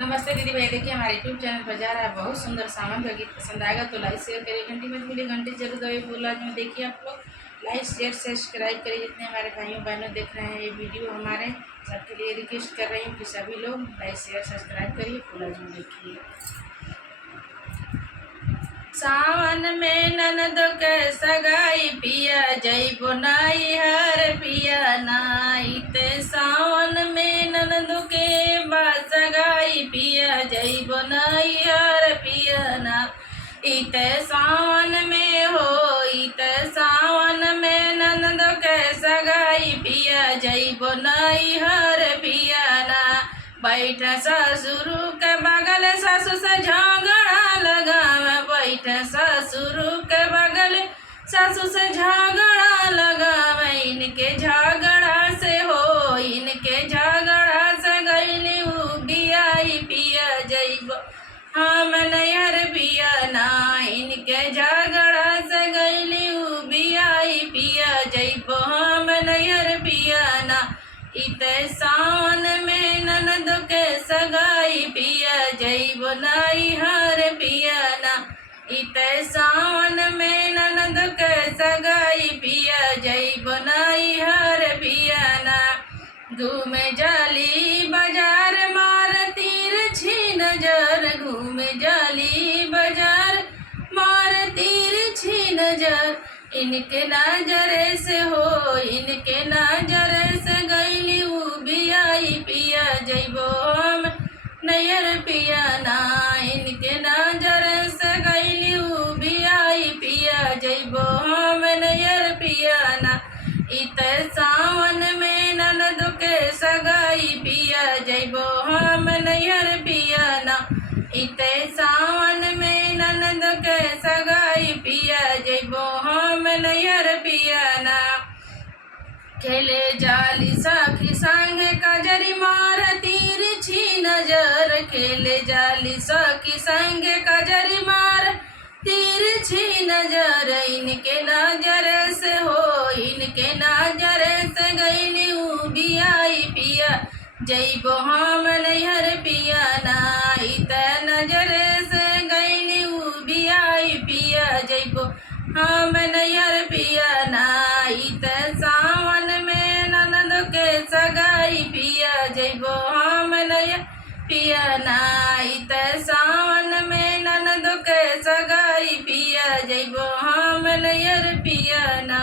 नमस्ते दीदी भाई, देखिए हमारे यूट्यूब चैनल पर जा रहा है बहुत सुंदर सावन का गीत। पसंद आएगा तो लाइक शेयर करिए, घंटी में मिली घंटी जरूर दबाइए। बोला में देखिए आप लोग लाइक शेयर सब्सक्राइब करिए। जितने हमारे भाइयों बहनों देख रहे हैं ये वीडियो, हमारे सबके लिए रिक्वेस्ट कर रही हूँ कि सभी लोग लाइक शेयर सब्सक्राइब करिए। बोला में देखिए सावन में ननद के सगाई पिया जय बोनाई हर पिया नाइते। सावन में ननद के सगाई पिया जय बोनाई हर पिया ना। इते सावन में हो इते सावन में ननद के सगाई पिया जय बोनाई हर पिया ना। बैठ ससुर के बगल सासु से झगड़ा लगावे। बैठ ससुर के बगल सासु से झगड़ा लगावे। इनके झगड़ा से हो इनके झगड़ा से गईली बियाई पिया जइब हम नैहर पिया ना। इनके झगड़ा से गईली बियाई पिया जइब हम नैहर पिया ना। इते सावन में ननद के सगाई पिया जय बोनाई हर पिया ना। इते सावन में ननद के सगाई पिया जय बोनाई हर पिया ना। घूमे जाली बाजार मार तिरछी नजर। घूमे जाली बाजार मार तिरछी नजर। इनके नजरे से हो इनके नजरे से गईली बियाई पिया जइबो हम नैहर पिया ना। इनके नजरे से गईली बियाई पिया जइबो हम नैहर पिया ना। इते सावन में ननद के सगाई पिया जइबो हम नैहर पिया ना। इते सावन में ननद के सगाई पिया जइबो हम नैहर पिया ना। खेले जाली सखी संग कजरी मार तिरछी नजर। खेले जाली सखी संग कजरी मार तिरछी नजर। इनके नजर से हो इनके नजर से गईली बियाई पिया जइबो हम नैहर पिया ना। इते नजर से गईली बियाई पिया जइबो हम नैहर पिया ना। इते सावन में ननद के सगाई पिया जइबो हम नैहर पिया ना। इते सावन में ननद के सगाई पिया जइबो हम नैहर पिया ना।